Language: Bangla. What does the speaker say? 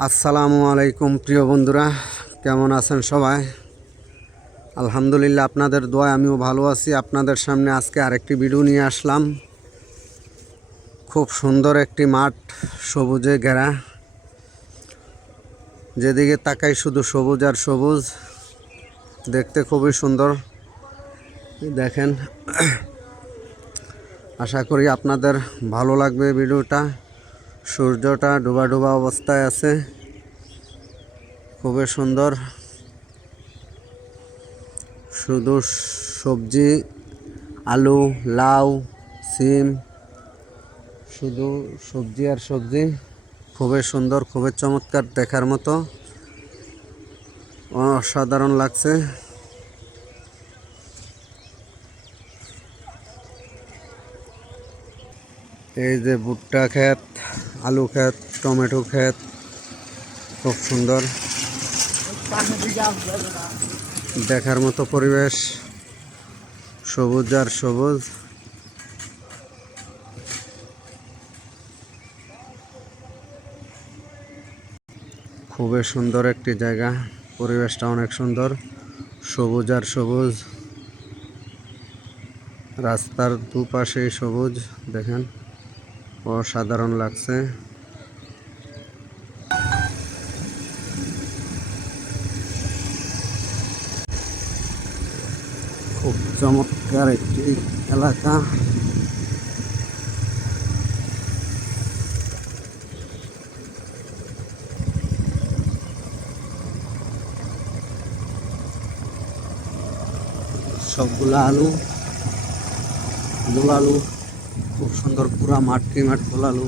আসসালামু আলাইকুম প্রিয় বন্ধুরা, কেমন আছেন সবাই? আলহামদুলিল্লাহ, আপনাদের দোয়ায় আমিও ভালো আছি। আপনাদের সামনে আজকে আরেকটি ভিডিও নিয়ে আসলাম। খুব সুন্দর একটি মাঠ, সবুজে ঘেরা। যেদিকে তাকাই শুধু সবুজ আর সবুজ, দেখতে খুবই সুন্দর। দেখেন, আশা করি আপনাদের ভালো লাগবে ভিডিওটা। সূর্যটা ডুবা ডুবা অবস্থায় আছে, খুবই সুন্দর। শুধু সবজি, আলু, লাউ, সিম, শুধু সবজি আর সবজি। খুবই সুন্দর, খুবই চমৎকার, দেখার মতো, অসাধারণ লাগছে। এই যে ভুট্টা ক্ষেত, আলু ক্ষেত, টমেটো ক্ষেত, খুব সুন্দর দেখার মতো পরিবেশ, সবুজ আর সবুজ। খুবই সুন্দর একটি জায়গা, পরিবেশটা অনেক সুন্দর, সবুজ আর সবুজ। রাস্তার দুপাশে সবুজ, দেখেন, অসাধারণ লাগছে। খুব চমৎকার একটি এলাকা। সবগুলা আলু, গোল আলু, খুব সুন্দর পুরা মাঠটি মাঠ গোল আলু।